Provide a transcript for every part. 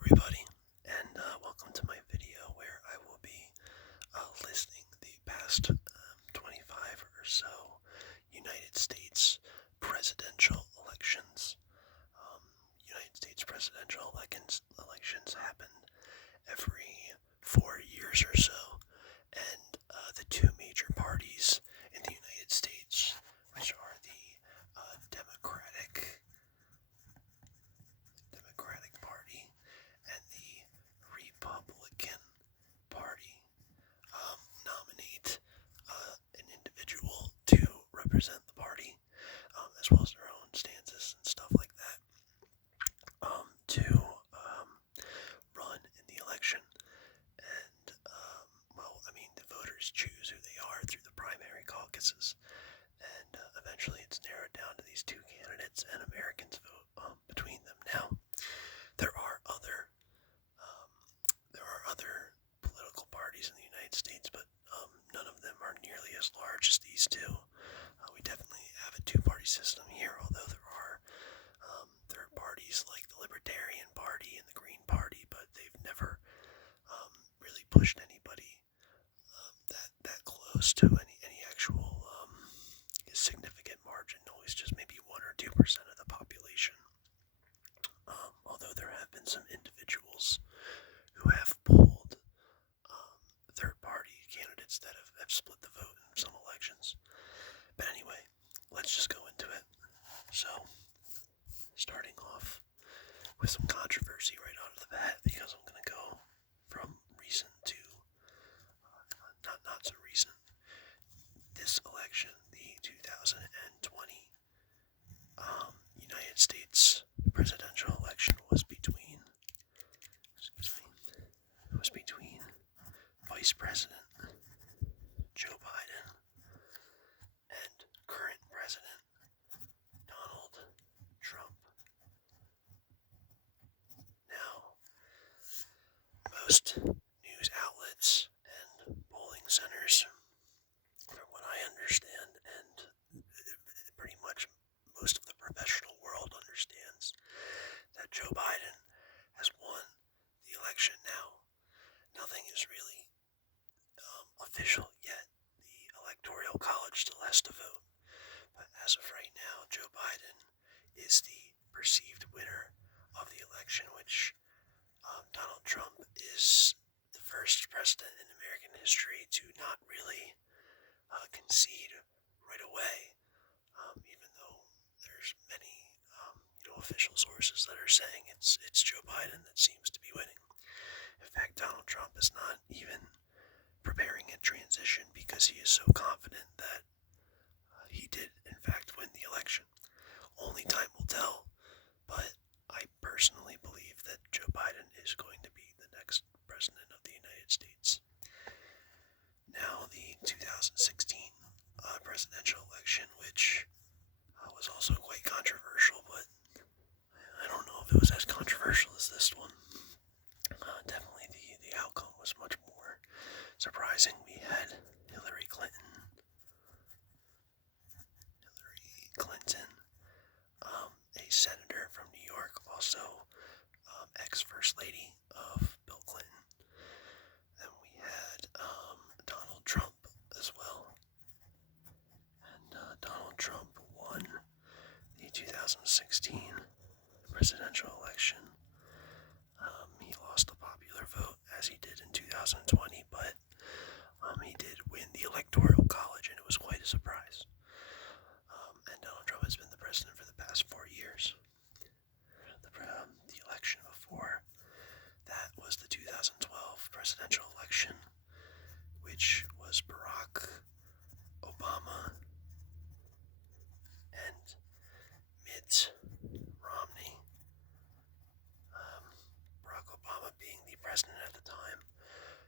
everybody, and welcome to my video where I will be listing the past 25 or so United States presidential elections. United States presidential elections happen every 4 years or so, and the two major parties in the United States, which are the Democratic Party and the Republican Party, nominate an individual to represent the party, as well as their own stances and stuff like that, to run in the election. And, the voters choose who they are through the primary caucuses, and eventually it's narrowed down to these two candidates, and Americans vote between them. Now, there are other political parties in the United States, but none of them are nearly as large as these two. We definitely have a two-party system here, although there are third parties like the Libertarian Party and the Green Party, but they've never really pushed anybody that close to any actual significant margin. Always just maybe 1 or 2% of the population. Although there have been some individuals who have pulled third-party candidates that have split the vote in some elections. But anyway, let's just go into it. So, starting off with some controversy right out of the bat, because I'm going to go from recent to not so recent. This election, the 2020 United States presidential election, was between Vice President Joe Biden and current President Donald Trump. Now, most news outlets and polling centers, from what I understand, and pretty much most of the professional world understands, that Joe Biden has won the election. Now, nothing is really official yet. The Electoral College still has to vote. But as of right now, Joe Biden is the perceived winner of the election, which Donald Trump is the first president in American history to not really concede right away, even though there's many official sources that are saying it's Joe Biden that seems to be winning. In fact, Donald Trump is not even preparing a transition because he is so confident that he did, in fact, win the election. Only time will tell, but I personally believe that Joe Biden is going to be the next president of the United States. Now, the 2016 presidential election, which was also quite controversial, but I don't know if it was as controversial as this one. Definitely the outcome was much more surprising. We had Hillary Clinton, a senator from New York, also ex-first lady of Bill Clinton. Then we had Donald Trump as well. And Donald Trump won the 2016 presidential election. He lost the popular vote as he did in 2020, but he did win the Electoral College, and it was quite a surprise. And Donald Trump has been the president for the past 4 years. The election before that was the 2012 presidential election, which was Barack Obama and Mitt Romney. Barack Obama being the president at the time,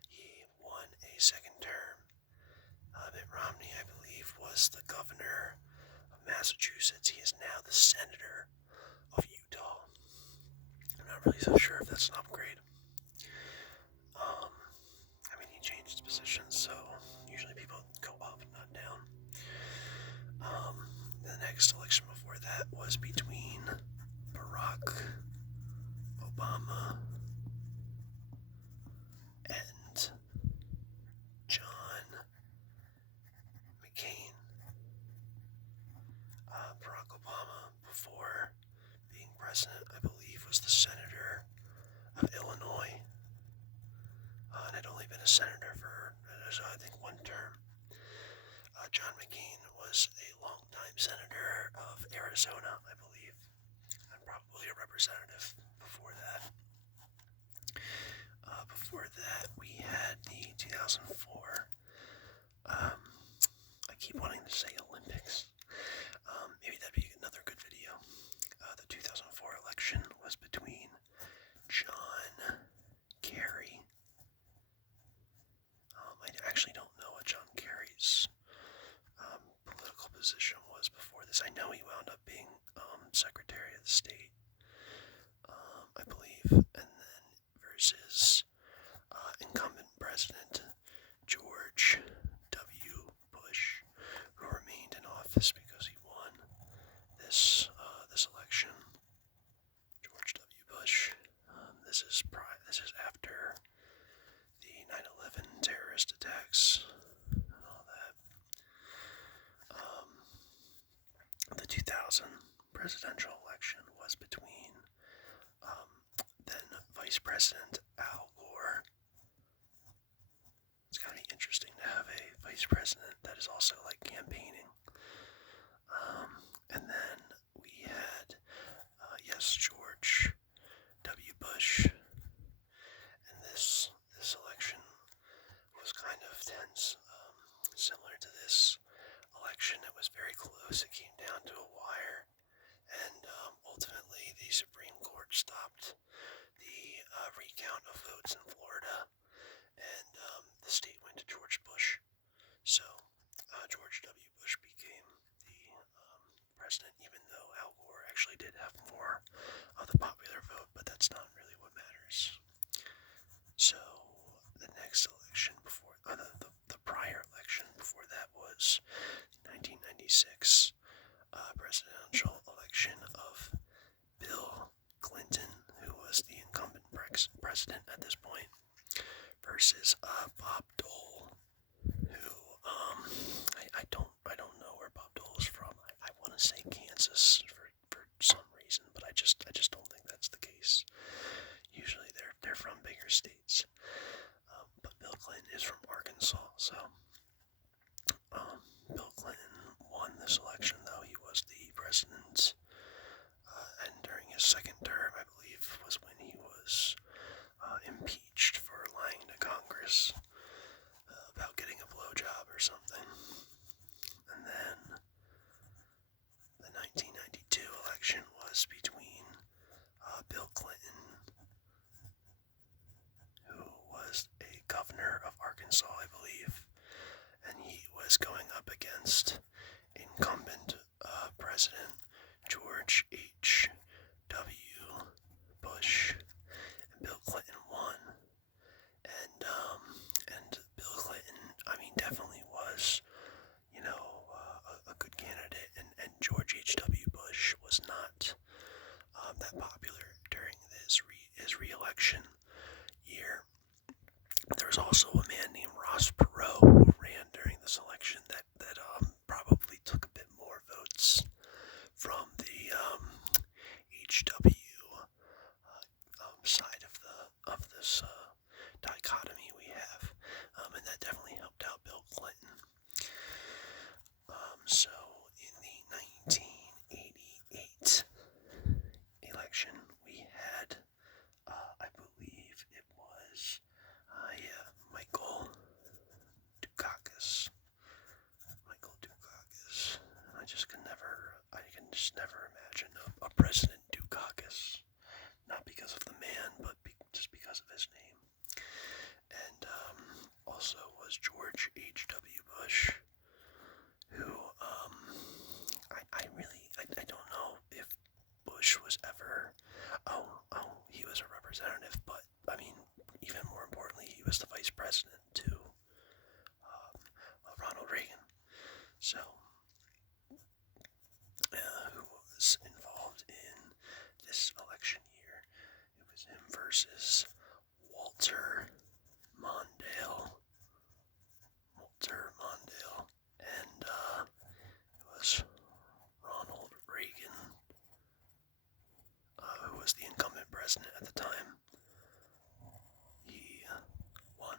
he won a second term. Mitt Romney, I believe, was the governor of Massachusetts. He is now the senator of Utah. I'm not really so sure if that's an upgrade. He changed positions, so usually people go up, not down. The next election before that was between Barack Obama a senator for, I think, one term. John McCain was a longtime senator of Arizona, I believe, and probably a representative before that. Before that, we had the 2004, I keep wanting to say Olympics. Maybe that'd be another good video. The 2004 election was between John Kerry. I actually don't know what John Kerry's political position was before this. I know he wound up being Secretary of the State, I believe, and then versus incumbent President George W. Bush, who remained in office because he won this election. George W. Bush. This is after the 9/11 terrorist attacks and all that. The 2000 presidential election was between then Vice President Al Gore. It's gotta be interesting to have a vice president that is also like campaigning. And then we had, George W. Bush. And this election was kind of tense, similar to this election. It was very close. It came down to a wire, and ultimately the Supreme Court stopped the recount of votes in Florida, and the state went to George Bush. So George W. Bush became the president, even though Al Gore actually did have more of the popular vote, but that's not really what matters. So the next election before, the prior election before that was 1996 presidential election of Bill Clinton, who was the incumbent president at this point, versus Bob Dole, who I don't know where Bob Dole is from. I want to say Kansas for some reason, but I just don't think that's the case. Usually they're from bigger states. But Bill Clinton is from Arkansas, so Bill Clinton won this election, though he was the president, and during his second term, I believe, was when he was impeached for lying to Congress about getting a blowjob or something. And then the 1992 election was between Bill Clinton, who was a governor of Arkansas, I believe, and he was going up against incumbent President George H. W. Bush, and Bill Clinton won. And Bill Clinton, definitely was, a good candidate, and George H. W. Bush was not that popular during his re-election year. There was also a man named Ross Perot who ran during this election that probably took a bit more votes from the HW side of this dichotomy we have, and that definitely helped out Bill Clinton. So in the 1988 election, we had, I believe it was, Michael Dukakis. I can just never imagine a President Dukakis. Not because of the man, but just because of his name. And also was George H.W. Bush, who I don't know if Bush was ever, he was a representative, but even more importantly, he was the vice president to Ronald Reagan. So, who was involved in this election year? It was him versus Walter Mondale, and it was Ronald Reagan, who was the incumbent president at the time. He won.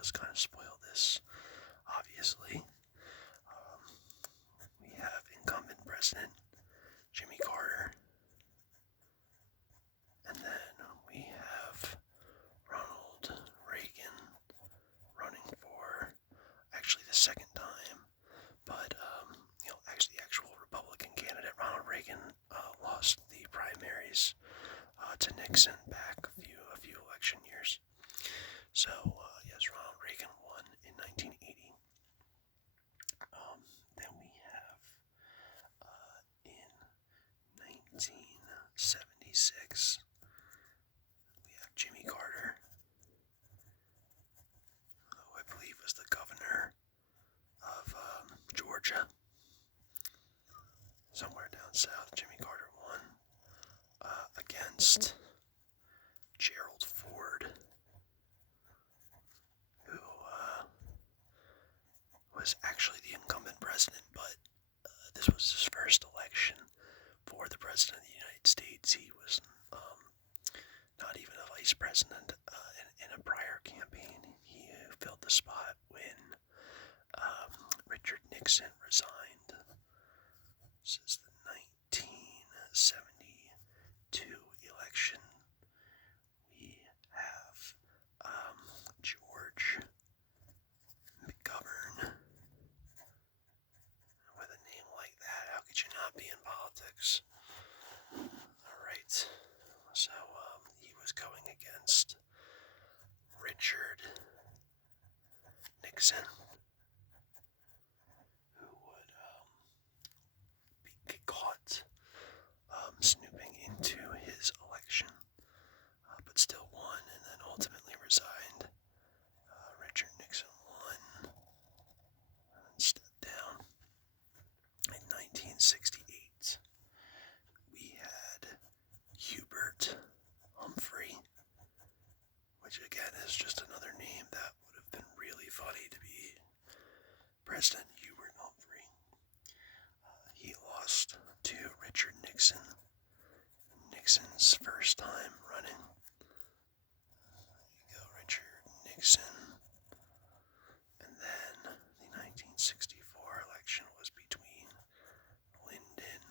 does kind of spoil this, obviously. We have incumbent President Jimmy Carter, and then we have Ronald Reagan running for actually the second time, but actually the actual Republican candidate Ronald Reagan lost the primaries to Nixon back a few election years. So yes, Ronald Reagan won in 1980. Then we have in 1976 we have Jimmy Carter, who I believe was the governor of Georgia. Somewhere down south, Jimmy Carter won against Gerald Ford, who was actually the incumbent president, but this was his first election for the president of the United States. He was not even a vice president in a prior campaign. He filled the spot when Richard Nixon resigned. This is the 1972 election. We have George McGovern. With a name like that, how could you not be in politics? Alright, so he was going against Richard Nixon, who would get caught snooping into his election, but still won and then ultimately resigned. Richard Nixon won and then stepped down. In 1968, we had Hubert Humphrey, which again is just another name that would have been really funny to be President Hubert Humphrey. He lost to Richard Nixon, Nixon's first time running. There you go, Richard Nixon. And then the 1964 election was between Lyndon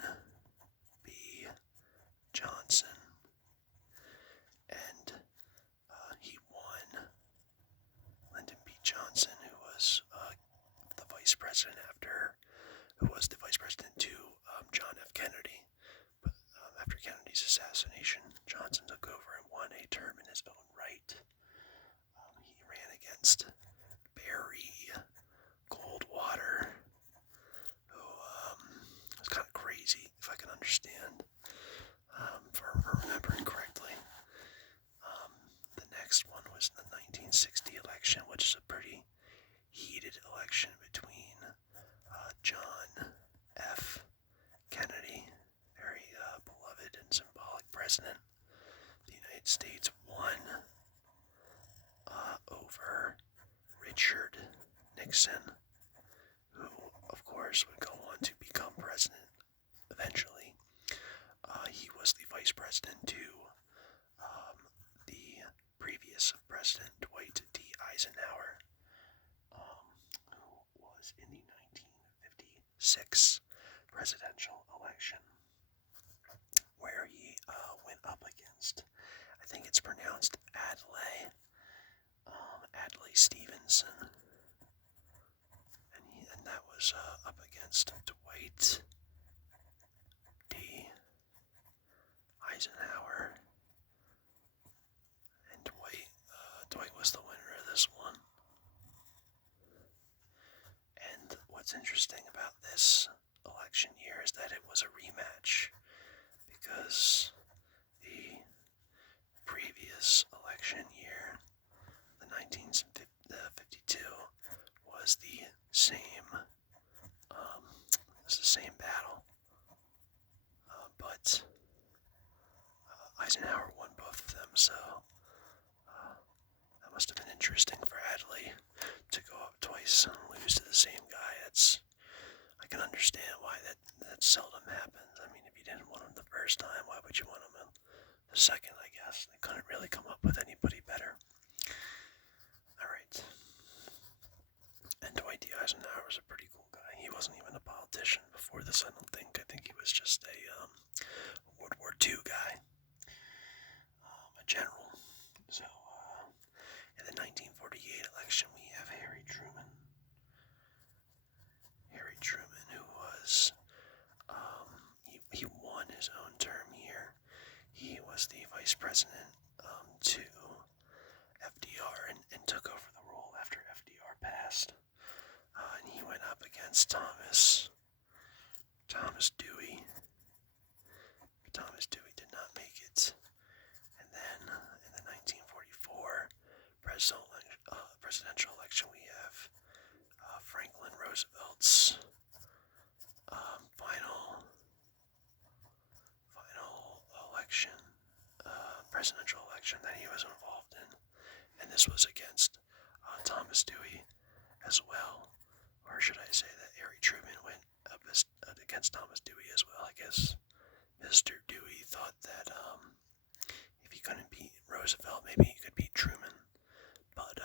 B. Johnson, and he won. Lyndon B. Johnson, who was the vice president to John F. Kennedy. But after Kennedy's assassination, Johnson took over and won a term in his own right. He ran against Barry Goldwater, who was kind of crazy, if I can understand, for remembering correctly. The next one was the 1960 election, which is a pretty heated election between John F. Kennedy, very beloved and symbolic president of the United States, won over Richard Nixon, who, of course, would go on to become president eventually. He was the vice president to the previous president, Dwight D. Eisenhower, who was in the 1956 presidential election, where he went up against, I think it's pronounced Adlai Stevenson, and that was up against Dwight D. Eisenhower, and Dwight was the winner of this one. And what's interesting about this election year is that it was a rematch, because the previous election year, the 1952, was the same battle, but Eisenhower won both of them, so that must have been interesting for Adlai to go up twice and lose to the same guy. I can understand why that seldom happens. I mean, if you didn't want him the first time, why would you want him the second, I guess? They couldn't really come up with anybody better. Alright, before this, I don't think. I think he was just a World War II guy, a general. So, in the 1948 election, we have Harry Truman. Harry Truman, who was, he won his own term here. He was the vice president to FDR and took over the role after FDR passed. And he went up against Thomas Dewey. Thomas Dewey did not make it. And then in the 1944 presidential election, we have Franklin Roosevelt's final election, presidential election that he was involved in, and this was against Thomas Dewey as well, or should I say that Harry Truman went up against Thomas Dewey as well. I guess Mr. Dewey thought that if he couldn't beat Roosevelt, maybe he could beat Truman, but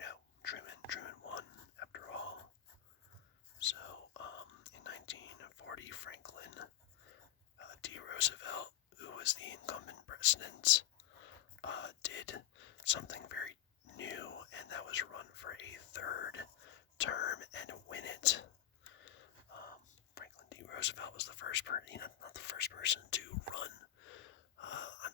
no, Truman won after all. So in 1940, Franklin D. Roosevelt, who was the incumbent president, did something very new, and that was run for a third term and win it. Franklin D. Roosevelt was the first person, not the first person to run.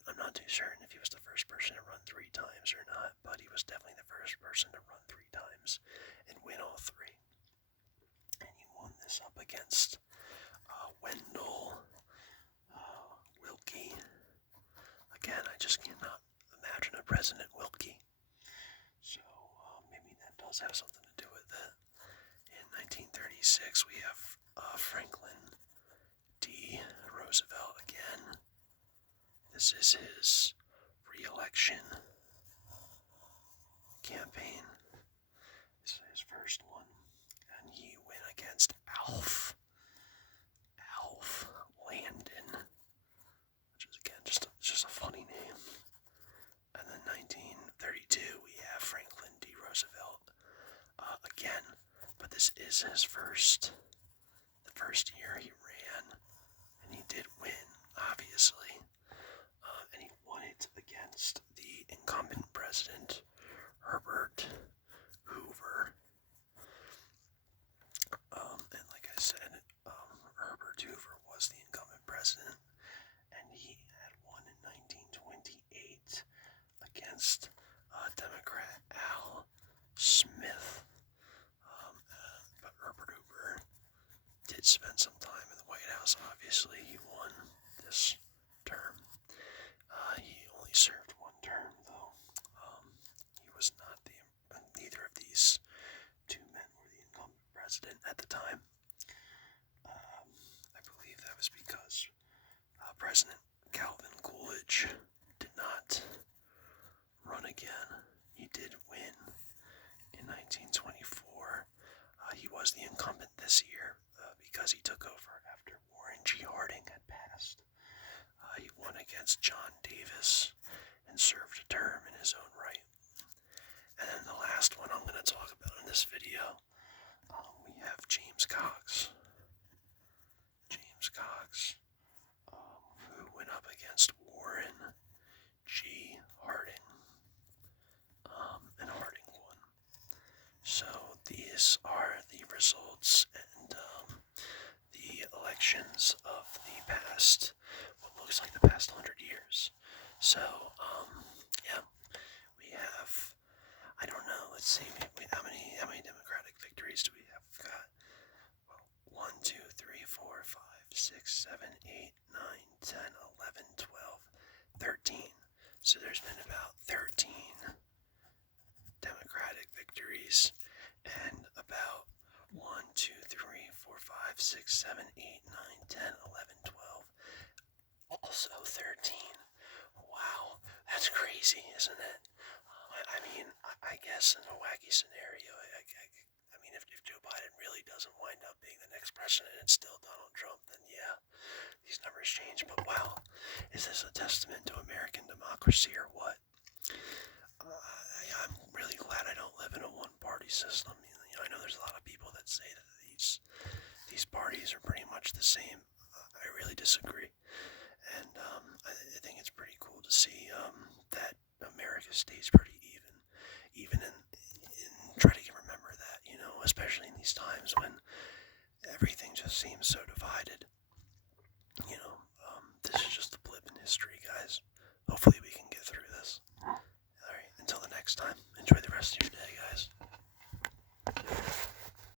I'm not too certain if he was the first person to run 3 times or not, but he was definitely the first person to run 3 times and win all 3. And he won this up against Wendell Willkie. Again, I just cannot imagine a President Willkie. So maybe that does have something to do with it. In 1936, we have Franklin D. Roosevelt again. This is his re-election campaign. This is his first one. And he went against Alf Landon, which is again just a funny name. And then 1932, we have Franklin D. Roosevelt again, but this is his the first year he ran, and he did win, obviously, and he won it against the incumbent president, Herbert Hoover. And like I said, Herbert Hoover was the incumbent president, and he had won in 1928 against Democrat Al Smith. But Herbert Hoover did spend some time in the White House. Obviously, he won this term. He only served 1 term, though. He was not neither of these 2 men were the incumbent president at the time. I believe that was because President Calvin Coolidge did not run again. He did win in 1924. He was the incumbent this year because he took over after Warren G. Harding had passed. He won against John Davis and served a term in his own right. And then the last one I'm going to talk about in this video, we have James Cox. Who went up against Warren G. Harding. And Harding won. So these are the results and the elections of the past, what looks like the past 100 years. So, yeah, we have, I don't know, let's see, how many Democratic victories do we have? We've got, 1, 2, 3, 4, 5, 6, 7, 8, 9, 10, 11, 12, 13. So there's been about 13 Democratic victories, and about 1, 2, 3, 4, 5, 6, 7, 8, 9, 10, 11, 12. Also 13. Wow, that's crazy, isn't it? I mean, I guess in a wacky scenario, I mean, if Joe Biden really doesn't wind up being the next president and it's still Donald Trump, then yeah, these numbers change. But wow, is this a testament to American democracy or what? I'm really glad I don't live in a one-party system. I know there's a lot of people that say that these parties are pretty much the same. I really disagree. And I think it's pretty cool to see that America stays pretty even in try to remember that, especially in these times when everything just seems so divided. This is just a blip in history, guys. Hopefully we can get through this. Alright, until the next time, enjoy the rest of your day, guys.